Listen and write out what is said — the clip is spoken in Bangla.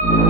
you